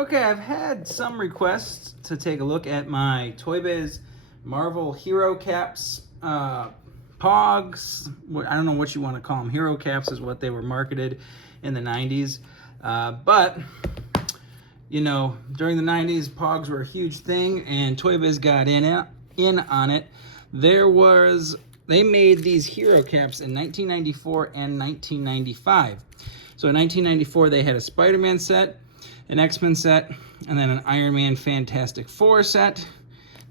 Okay, I've had some requests to take a look at my Toybiz Marvel HeroCaps POGs. I don't know what you want to call them. HeroCaps is what they were marketed in the 90s. But, you know, during the 90s, POGs were a huge thing, and Toybiz got in on it. They made these HeroCaps in 1994 and 1995. So in 1994, they had a Spider-Man set, an X-Men set, and then an Iron Man Fantastic Four set.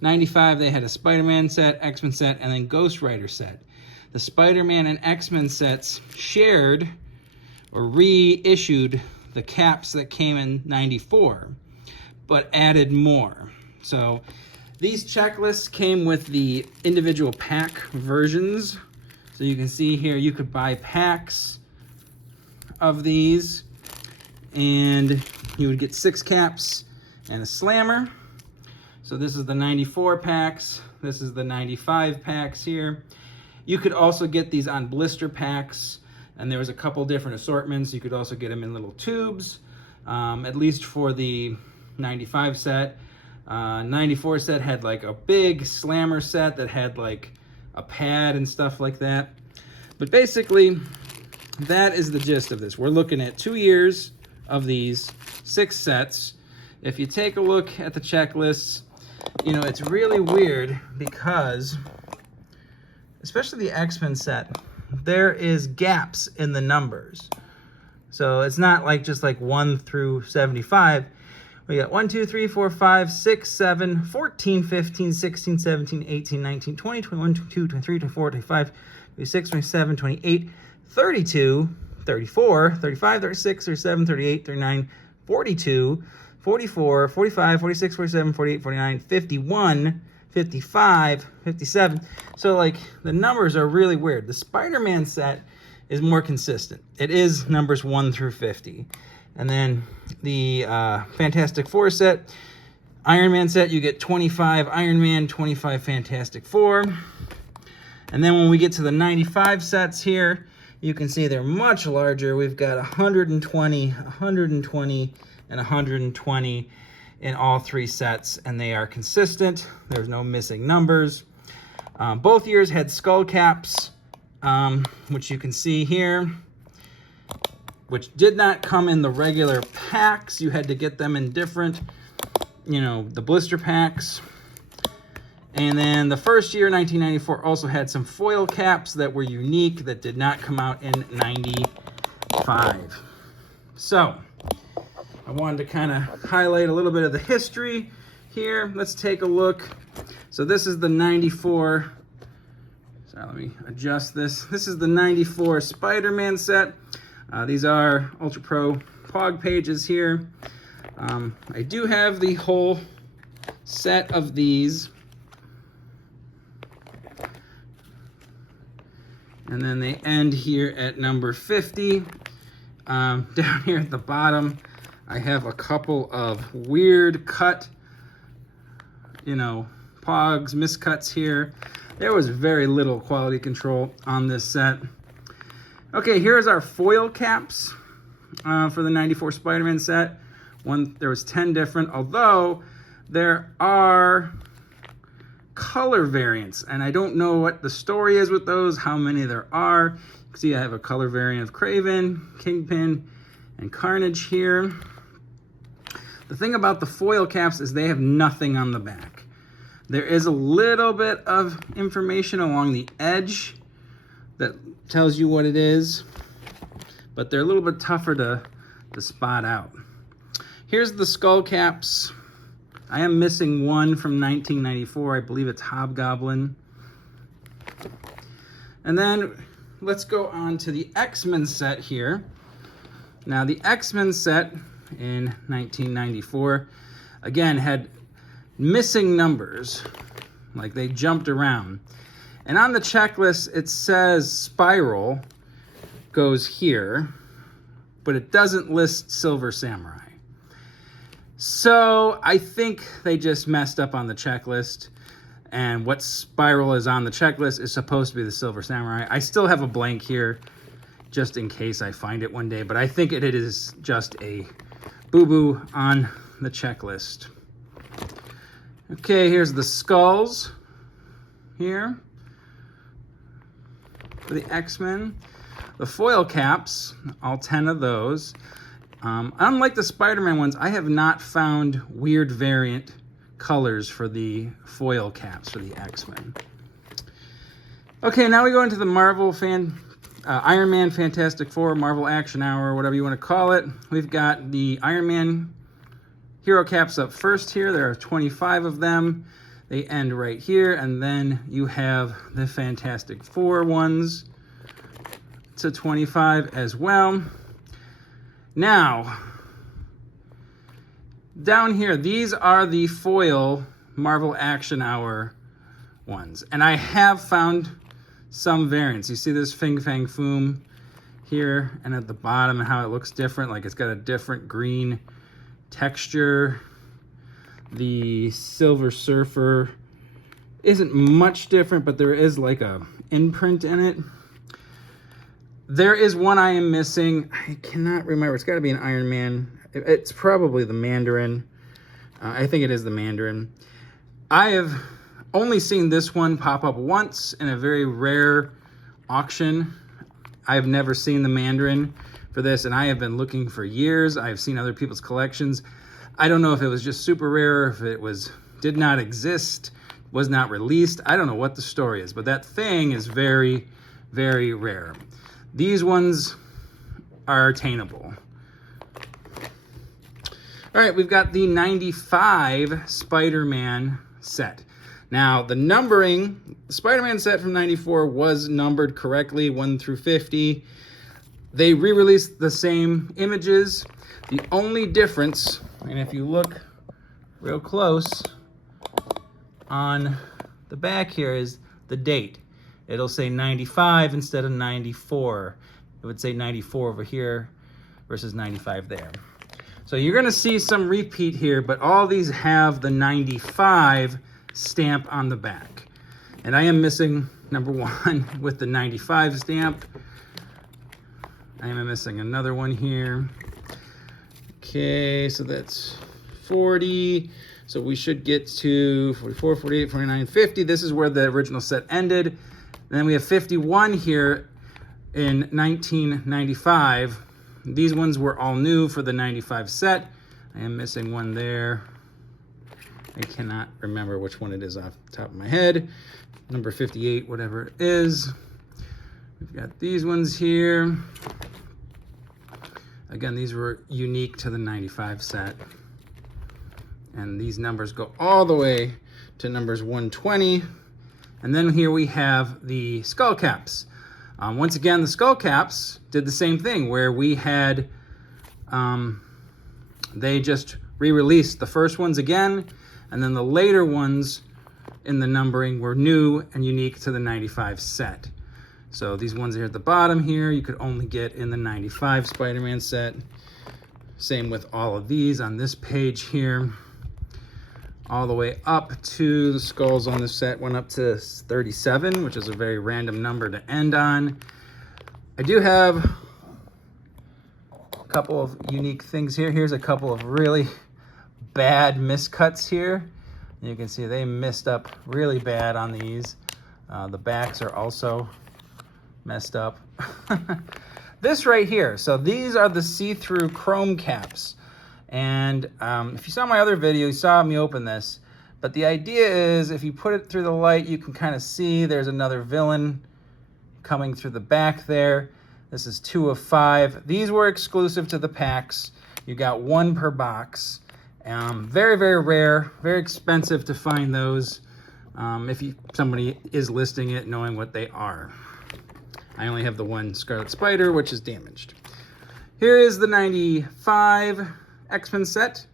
95, they had a Spider-Man set, X-Men set, and then Ghostrider set. The Spider-Man and X-Men sets shared or reissued the caps that came in 94, but added more. So these checklists came with the individual pack versions. So you can see here, you could buy packs of these, and you would get 6 caps and a slammer. So this is the 94 packs. This is the 95 packs here. You could also get these on blister packs, and there was a couple different assortments. You could also get them in little tubes, at least for the 95 set. 94 set had like a big slammer set that had like a pad and stuff like that. But basically, that is the gist of this. We're looking at 2 years of these 6 sets. If you take a look at the checklists, you know, it's really weird because, especially the X-Men set, there is gaps in the numbers. So it's not like just like 1 through 75. We got 1, 2, 3, 4, 5, 6, 7, 14, 15, 16, 17, 18, 19, 20, 21, 22, 23, 24, 25, 26, 27, 28, 32, 34, 35, 36, 37, 38, 39, 42, 44, 45, 46, 47, 48, 49, 51, 55, 57. So like the numbers are really weird. The Spider-Man set is more consistent. It is numbers 1 through 50. And then the Fantastic Four set, Iron Man set, you get 25 Iron Man, 25 Fantastic Four. And then when we get to the 95 sets here, you can see they're much larger. We've got 120, 120, and 120 in all 3 sets, and they are consistent. There's no missing numbers. Both years had skull caps, which you can see here, which did not come in the regular packs. You had to get them in different, you know, the blister packs. And then the first year, 1994, also had some foil caps that were unique that did not come out in 95. So I wanted to kind of highlight a little bit of the history here. Let's take a look. So this is the 94. So let me adjust this. This is the 94 Spider-Man set. These are Ultra Pro POG pages here. I do have the whole set of these. And then they end here at number 50. Down here at the bottom, I have a couple of weird cut, you know, POGs, miscuts here. There was very little quality control on this set. Okay, here's our foil caps for the 94 Spider-Man set. There was 10 different, although there are color variants, and I don't know what the story is with those, how many there are. You can see I have a color variant of Kraven, Kingpin, and Carnage here. The thing about the foil caps is they have nothing on the back. There is a little bit of information along the edge that tells you what it is, but they're a little bit tougher to spot out. Here's the skull caps. I am missing one from 1994. I believe it's Hobgoblin. And then let's go on to the X-Men set here. Now the X-Men set in 1994, again, had missing numbers, like they jumped around. And on the checklist, it says Spiral goes here, but it doesn't list Silver Samurai. So I think they just messed up on the checklist, and what Spiral is on the checklist is supposed to be the Silver Samurai. I still have a blank here just in case I find it one day, but I think it is just a boo-boo on the checklist. Okay, here's the skulls here for the X-Men. The foil caps, all 10 of those. Unlike the Spider-Man ones, I have not found weird variant colors for the foil caps for the X-Men. Okay, now we go into the Marvel Iron Man Fantastic Four, Marvel Action Hour, whatever you want to call it. We've got the Iron Man HeroCaps up first here. There are 25 of them. They end right here, and then you have the Fantastic Four ones to 25 as well. Now, down here, these are the foil Marvel Action Hour ones, and I have found some variants. You see this Fing Fang Foom here, and at the bottom how it looks different, like it's got a different green texture. The Silver Surfer isn't much different, but there is like a imprint in it. There is one I am missing. I cannot remember. It's got to be an Iron Man. It's probably the Mandarin. I think it is the Mandarin. I have only seen this one pop up once in a very rare auction. I've never seen the Mandarin for this, and I have been looking for years. I've seen other people's collections. I don't know if it was just super rare, if it did not exist, was not released. I don't know what the story is, but that thing is very, very rare. These ones are attainable. All right, we've got the 95 Spider-Man set. Now, the numbering, the Spider-Man set from 94 was numbered correctly, 1 through 50. They re-released the same images. The only difference, and if you look real close on the back here, is the date. It'll say 95 instead of 94. It would say 94 over here versus 95 there. So you're gonna see some repeat here, but all these have the 95 stamp on the back. And I am missing number 1 with the 95 stamp. I am missing another one here. Okay, so that's 40. So we should get to 44, 48, 49, 50. This is where the original set ended. Then we have 51 here in 1995. These ones were all new for the 95 set. I am missing one there. I cannot remember which one it is off the top of my head. Number 58, whatever it is. We've got these ones here. Again, these were unique to the 95 set. And these numbers go all the way to numbers 120. And then here we have the skull caps. Once again, the skull caps did the same thing where we had, they just re-released the first ones again, and then the later ones in the numbering were new and unique to the 95 set. So these ones here at the bottom here, you could only get in the 95 Spider-Man set. Same with all of these on this page here. All the way up to the skulls on this set went up to 37, which is a very random number to end on. I do have a couple of unique things here. Here's a couple of really bad miscuts here. You can see they messed up really bad on these. The backs are also messed up. This right here, so these are the see-through chrome caps. And if you saw my other video, you saw me open this. But the idea is if you put it through the light, you can kind of see there's another villain coming through the back there. This is 2 of 5. These were exclusive to the packs. You got 1 per box. Very, very rare, very expensive to find those if somebody is listing it knowing what they are. I only have the one Scarlet Spider, which is damaged. Here is the 95 X-Men set.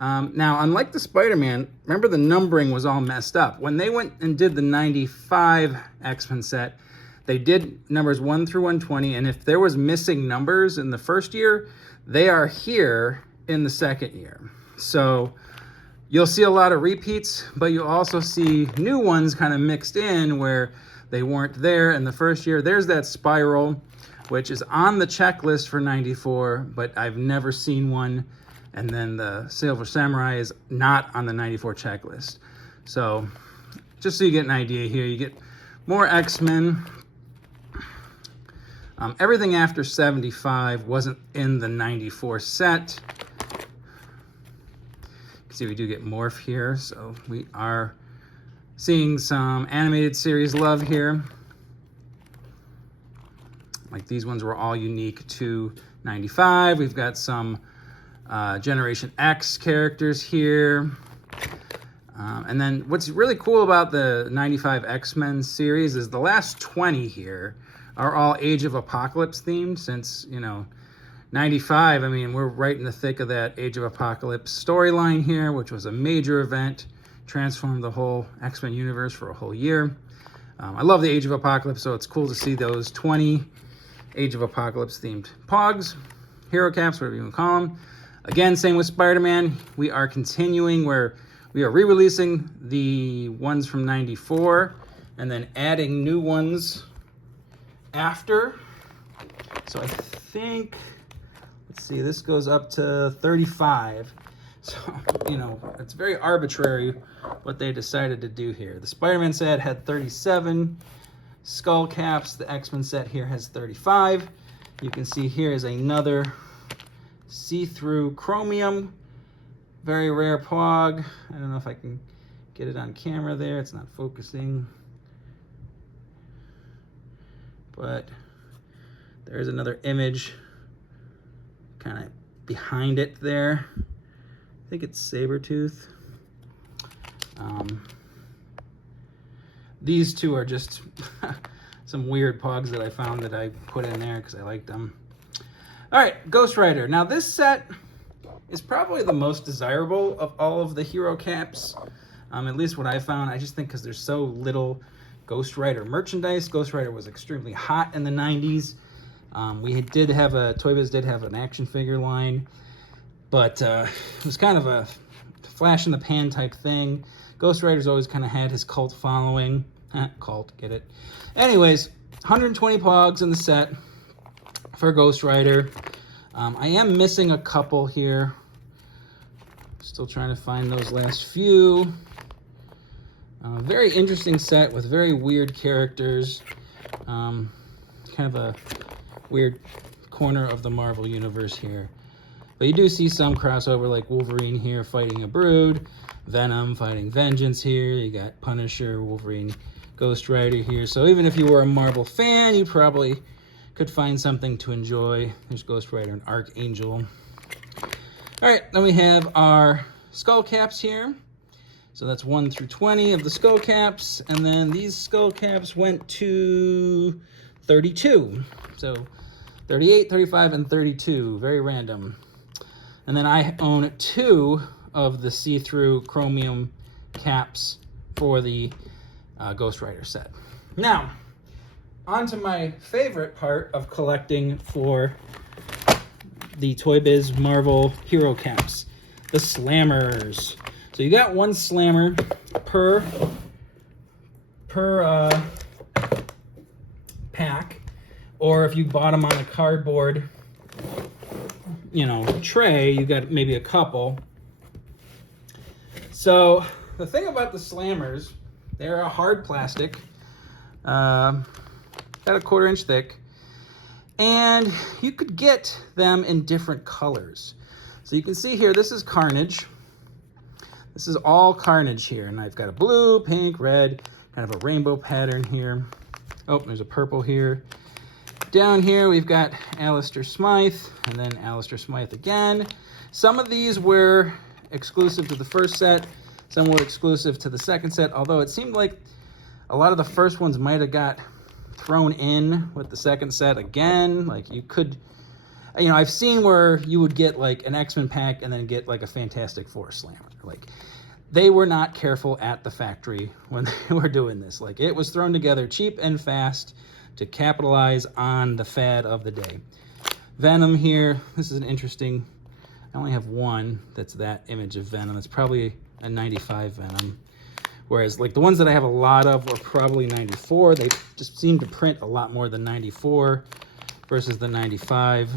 Now, unlike the Spider-Man, remember the numbering was all messed up. When they went and did the 95 X-Men set, they did numbers 1 through 120, and if there was missing numbers in the first year, they are here in the second year. So you'll see a lot of repeats, but you'll also see new ones kind of mixed in where they weren't there in the first year. There's that Spiral, which is on the checklist for 94, but I've never seen one And then the Silver Samurai is not on the 94 checklist. So just so you get an idea here, you get more X-Men. Everything after 75 wasn't in the 94 set. You can see we do get Morph here, so we are seeing some animated series love here. Like these ones were all unique to 95. We've got some Generation X characters here. And then what's really cool about the 95 X-Men series is the last 20 here are all Age of Apocalypse themed, since, you know, 95, I mean, we're right in the thick of that Age of Apocalypse storyline here, which was a major event, transformed the whole X-Men universe for a whole year. I love the Age of Apocalypse, so it's cool to see those 20 Age of Apocalypse themed POGs, HeroCaps, whatever you want to call them. Again, same with Spider-Man. We are continuing where we are re-releasing the ones from 94 and then adding new ones after. So I think, let's see, this goes up to 35. So, you know, it's very arbitrary what they decided to do here. The Spider-Man set had 37 skull caps. The X-Men set here has 35. You can see here is another see-through chromium. Very rare POG. I don't know if I can get it on camera there. It's not focusing. But there's another image kind of behind it there. I think it's Sabretooth. These two are just some weird POGs that I found that I put in there because I liked them. All right, Ghostrider. Now this set is probably the most desirable of all of the HeroCaps. At least what I found. I just think because there's so little Ghostrider merchandise. Ghostrider was extremely hot in the 90s. Toybiz did have an action figure line, but it was kind of a flash in the pan type thing. Ghostrider's always kind of had his cult following. Cult, get it? Anyways, 120 POGs in the set for Ghostrider. I am missing a couple here. Still trying to find those last few. Very interesting set with very weird characters. Kind of a weird corner of the Marvel universe here. But you do see some crossover, like Wolverine here fighting a Brood, Venom fighting Vengeance here. You got Punisher, Wolverine, Ghostrider here. So even if you were a Marvel fan, you probably could find something to enjoy. There's Ghostrider and Archangel. All right, then we have our skull caps here. So that's 1 through 20 of the skull caps. And then these skull caps went to 32. So 38, 35, and 32. Very random. And then I own 2 of the see-through chromium caps for the Ghostrider set. Now, on to my favorite part of collecting for the Toybiz Marvel HeroCaps, the Slammers. So you got one Slammer per pack, or if you bought them on a cardboard, you know, tray, you got maybe a couple. So the thing about the Slammers, they're a hard plastic, about a 1/4 inch thick, and you could get them in different colors. So you can see here, this is Carnage. This is all Carnage here, and I've got a blue, pink, red, kind of a rainbow pattern here. Oh, there's a purple here. Down here, we've got Alistair Smythe, and then Alistair Smythe again. Some of these were exclusive to the first set, some were exclusive to the second set, although it seemed like a lot of the first ones might have got thrown in with the second set again. Like you could, you know, I've seen where you would get like an X-Men pack and then get like a Fantastic Four Slammer. Like they were not careful at the factory when they were doing this. Like it was thrown together cheap and fast to capitalize on the fad of the day. Venom here, this is an interesting, I only have one that's that image of Venom. It's probably a 95 Venom. Whereas like the ones that I have a lot of were probably 94. They just seem to print a lot more than 94 versus the 95.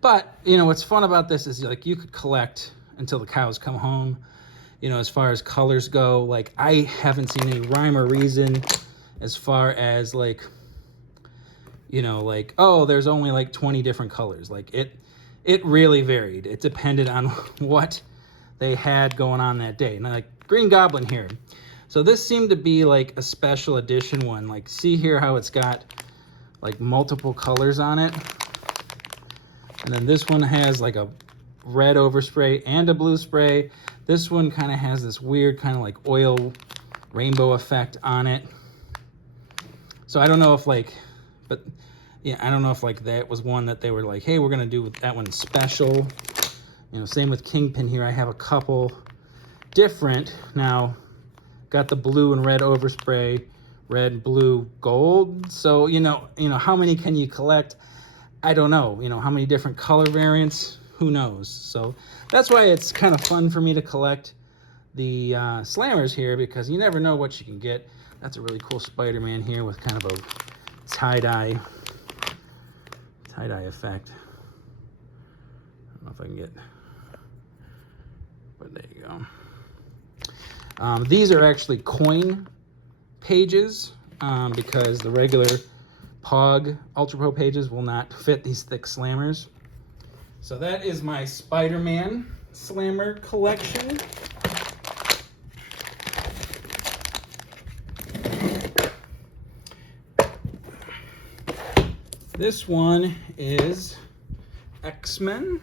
But, you know, what's fun about this is, like, you could collect until the cows come home. You know, as far as colors go, like, I haven't seen any rhyme or reason as far as, like, you know, like, oh, there's only like 20 different colors. Like, it really varied. It depended on what they had going on that day. And like Green Goblin here. So this seemed to be like a special edition one. Like, see here how it's got like multiple colors on it. And then this one has like a red overspray and a blue spray. This one kind of has this weird kind of like oil rainbow effect on it. So I don't know if like, but yeah, I don't know if like that was one that they were like, hey, we're gonna do that one special. You know, same with Kingpin here. I have a couple different. Now, got the blue and red overspray, red, blue, gold. So, you know, how many can you collect? I don't know. You know, how many different color variants? Who knows? So that's why it's kind of fun for me to collect the slammers here, because you never know what you can get. That's a really cool Spider-Man here with kind of a tie-dye effect. I don't know if I can get, but there you go. These are actually coin pages because the regular POG Ultra Pro pages will not fit these thick slammers. So that is my Spider-Man slammer collection. This one is X-Men.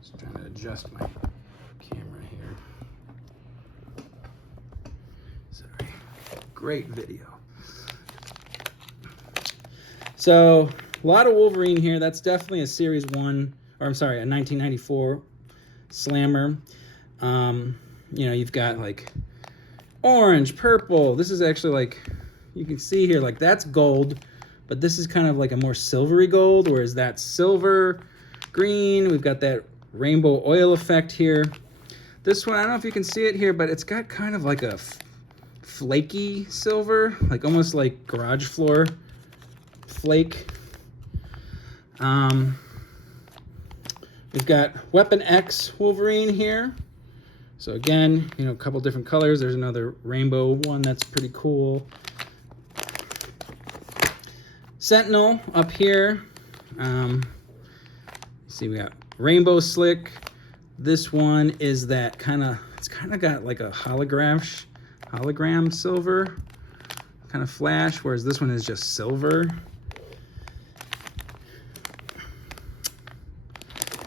Just trying to adjust my camera here. Sorry. Great video. So, a lot of Wolverine here. That's definitely a Series 1, or I'm sorry, a 1994 slammer. You know, you've got like orange, purple. This is actually like, you can see here, like that's gold, but this is kind of like a more silvery gold, whereas that's silver, green. We've got that rainbow oil effect here. This one, I don't know if you can see it here, but it's got kind of like a flaky silver, like almost like garage floor flake. We've got Weapon X Wolverine here. So again, you know, a couple different colors. There's another rainbow one that's pretty cool. Sentinel up here. See, we got Rainbow Slick. This one is that kind of, it's kind of got like a hologram silver kind of flash, whereas this one is just silver.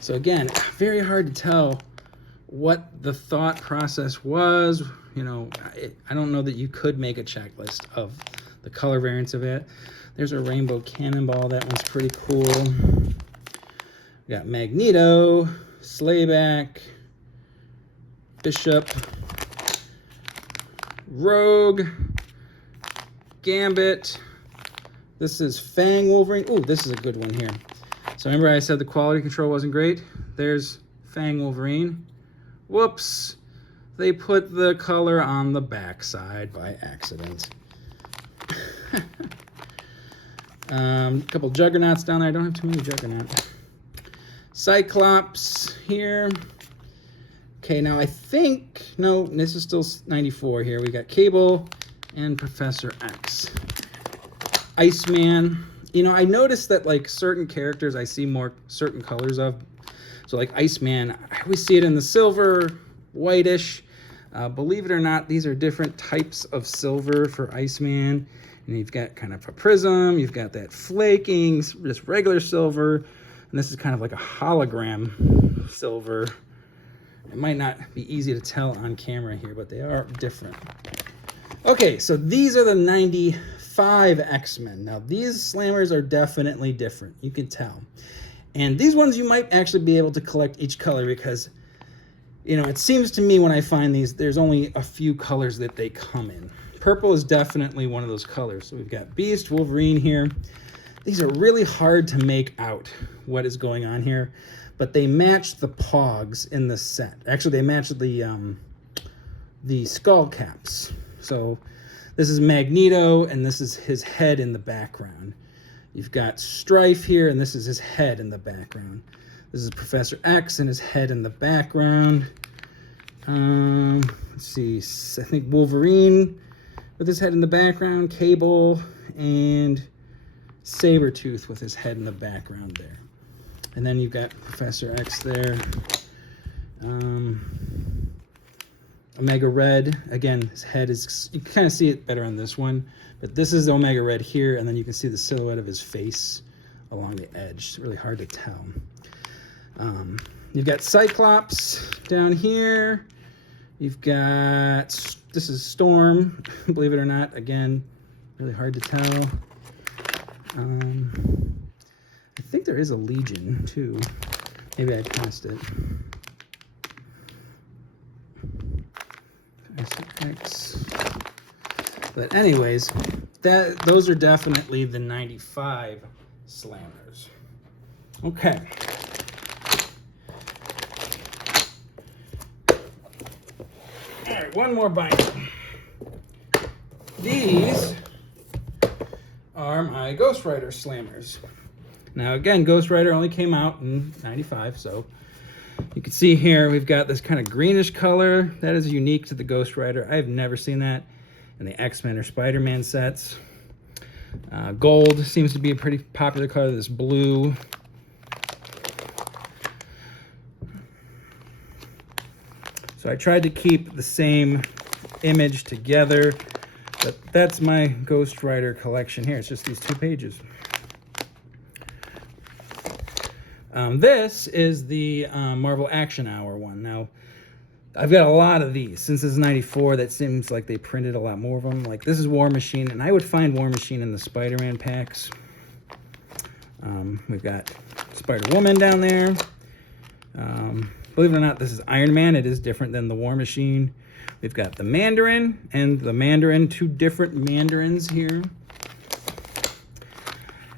So again, very hard to tell what the thought process was. You know, I don't know that you could make a checklist of the color variants of it. There's a rainbow cannonball. That one's pretty cool. We got Magneto, Slayback, Bishop, Rogue, Gambit. This is Fang Wolverine. Ooh, this is a good one here. So remember I said the quality control wasn't great? There's Fang Wolverine. Whoops, they put the color on the backside by accident. A couple Juggernauts down there. I don't have too many Juggernauts. Cyclops here. Okay, now I think, no, this is still 94 here. We got Cable and Professor X. Iceman. You know, I noticed that like certain characters I see more certain colors of. So like Iceman, I always see it in the silver, whitish. Believe it or not, these are different types of silver for Iceman. And you've got kind of a prism, you've got that flaking, just regular silver, and this is kind of like a hologram silver. It might not be easy to tell on camera here, but they are different. Okay, so these are the 95 X-Men. Now, these slammers are definitely different. You can tell. And these ones you might actually be able to collect each color because, you know, it seems to me when I find these, there's only a few colors that they come in. Purple is definitely one of those colors. So we've got Beast, Wolverine here. These are really hard to make out what is going on here, but they match the POGs in the set. Actually, they match the skull caps. So This is Magneto, and this is his head in the background. You've got Strife here, and this is his head in the background. This is Professor X and his head in the background. Let's see, I think Wolverine with his head in the background, Cable, and Sabretooth with his head in the background there. And then you've got Professor X there. Omega Red, again, his head is, you can kind of see it better on this one, but this is the Omega Red here, and then you can see the silhouette of his face along the edge. It's really hard to tell. You've got Cyclops down here. You've got, this is Storm, believe it or not, again, really hard to tell. I think there is a Legion, too. Maybe I passed it. X. But anyways, those are definitely the 95 Slammers. Okay. All right, one more binder. These are my Ghostrider Slammers. Now again, Ghostrider only came out in 95, so you can see here we've got this kind of greenish color that is unique to the Ghostrider. I've never seen that in the X-Men or Spider-Man sets. Gold seems to be a pretty popular color, this blue. So I tried to keep the same image together, but that's my Ghostrider collection here. It's just these 2 pages. This is the Marvel Action Hour one. Now, I've got a lot of these. Since this is 94, that seems like they printed a lot more of them. Like, this is War Machine, and I would find War Machine in the Spider-Man packs. We've got Spider-Woman down there. Believe it or not, this is Iron Man. It is different than the War Machine. We've got the Mandarin and the Mandarin, 2 different Mandarins here.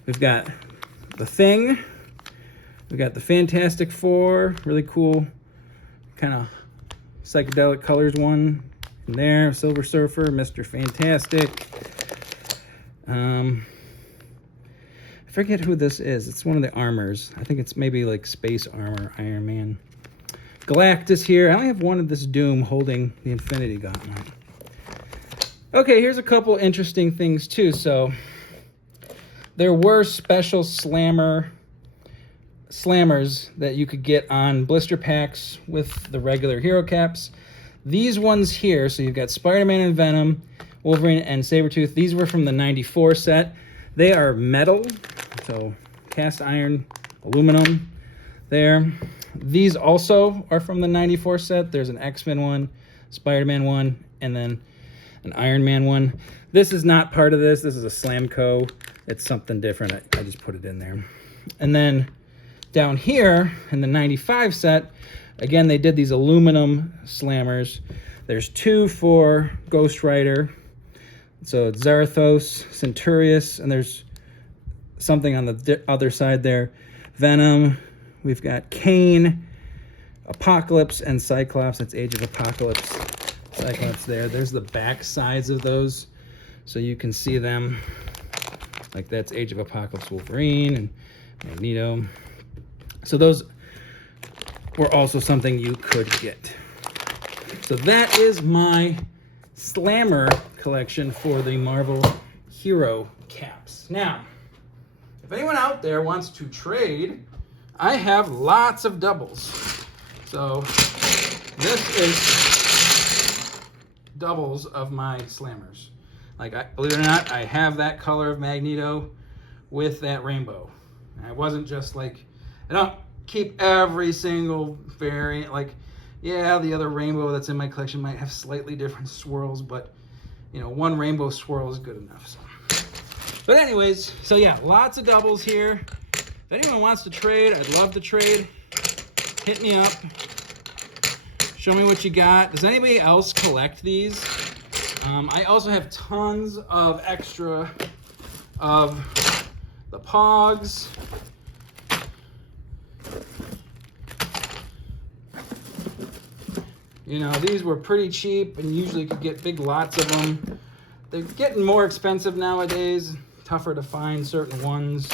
We've got the Thing. We've got the Fantastic Four, really cool, kind of psychedelic colors one in there. Silver Surfer, Mr. Fantastic. I forget who this is. It's one of the armors. I think it's maybe like Space Armor, Iron Man. Galactus here. I only have one of this Doom holding the Infinity Gauntlet. Okay, here's a couple interesting things too. So there were special slammers that you could get on blister packs with the regular HeroCaps. These ones here, so you've got Spider-Man and Venom, Wolverine and Sabretooth. These were from the 94 set. They are metal, so cast iron, aluminum there. These also are from the 94 set. There's an X-Men one, Spider-Man one, and then an Iron Man one. This is not part of this. This is a Slamco. It's something different. I just put it in there. And then down here in the 95 set, again, they did these aluminum slammers. There's 2 for Ghostrider. So it's Zarathos, Centurious, and there's something on the other side there. Venom. We've got Kane, Apocalypse, and Cyclops. That's Age of Apocalypse. Cyclops there. There's the back sides of those, so you can see them. Like that's Age of Apocalypse Wolverine and Magneto. So those were also something you could get. So that is my Slammer collection for the Marvel HeroCaps. Now, if anyone out there wants to trade, I have lots of doubles. So this is doubles of my Slammers. Like, believe it or not, I have that color of Magneto with that rainbow. And I wasn't just like, I don't keep every single variant. Like, yeah, the other rainbow that's in my collection might have slightly different swirls, but you know, one rainbow swirl is good enough. So. But anyways, so yeah, lots of doubles here. If anyone wants to trade, I'd love to trade. Hit me up. Show me what you got. Does anybody else collect these? I also have tons of extra of the POGs. You know, these were pretty cheap and usually could get big lots of them they're getting more expensive nowadays. Tougher to find certain ones.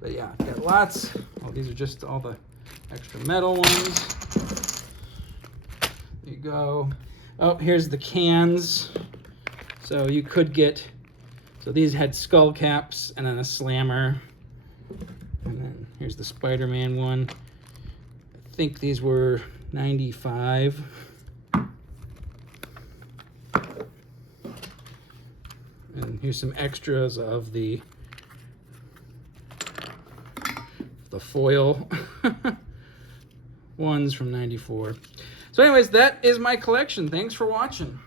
But yeah, I've got lots. Oh, these are just all the extra metal ones. There you go. Oh, here's the cans. So you could get, so these had skull caps and then a slammer. And then here's the Spider-Man one. I think these were 95. And here's some extras of the foil ones from 94. So anyways, that is my collection. Thanks for watching.